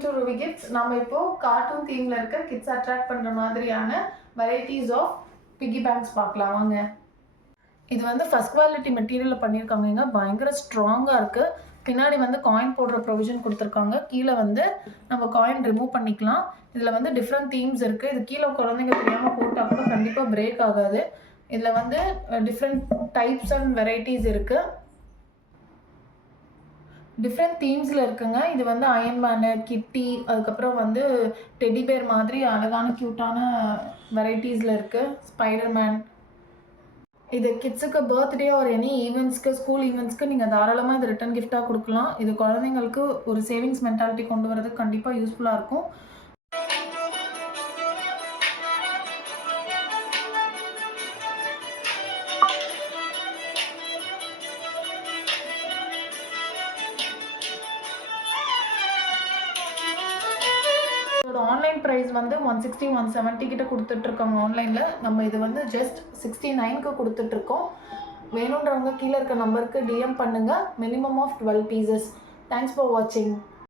Welcome to Ruby gifts. நம்ம இப்போ cartoon தீம்ல இருக்க கிட்ஸ் அட்ராக்ட் பண்ற மாதிரியான வெரைட்டிஸ் ஆஃப் பிக்கி பேங்க்ஸ் பார்க்கலாம் வாங்க. இது வந்து ஃபர்ஸ்ட் குவாலிட்டி மெட்டீரியல்ல பண்ணியிருக்காங்க. பயங்கர ஸ்ட்ராங்கா இருக்கு. பின்னாடி வந்து காயின் போடுற ப்ரொவிஷன் கொடுத்துருக்காங்க. கீழே வந்து நம்ம காயின் ரிமூவ் பண்ணிக்கலாம். இதில் வந்து டிஃப்ரெண்ட் தீம்ஸ் இருக்குது. இது கீழே குழந்தைங்க தெரியாமல் போட்டால் கூட கண்டிப்பாக பிரேக் ஆகாது. இதில் வந்து டிஃப்ரெண்ட் டைப்ஸ் அண்ட் வெரைட்டிஸ் இருக்குது. டிஃப்ரெண்ட் தீம்ஸில் இருக்குங்க. இது வந்து அயன்மேனு, கிட்டி, அதுக்கப்புறம் வந்து டெடி பேர் மாதிரி அழகான க்யூட்டான வெரைட்டிஸில் இருக்குது. ஸ்பைடர்மேன். இது கிட்ஸுக்கு பர்த்டே ஒரு எனி ஈவெண்ட்ஸ்க்கு, ஸ்கூல் ஈவெண்ட்ஸ்க்கு நீங்கள் தாராளமாக இது ரிட்டன் கிஃப்டாக கொடுக்கலாம். இது குழந்தைங்களுக்கு ஒரு சேவிங்ஸ் மென்டாலிட்டி கொண்டு வரதுக்கு கண்டிப்பாக யூஸ்ஃபுல்லாக இருக்கும். ஆன்லைன் ப்ரைஸ் வந்து 160 170 கிட்ட கொடுத்துட்ருக்காங்க ஆன்லைனில். நம்ம இது வந்து ஜஸ்ட் 69க்கு கொடுத்துட்ருக்கோம். வேணுன்றவங்க கீழே இருக்க நம்பருக்கு டிஎம் பண்ணுங்கள். Minimum of 12 pieces. Thanks for வாட்சிங்.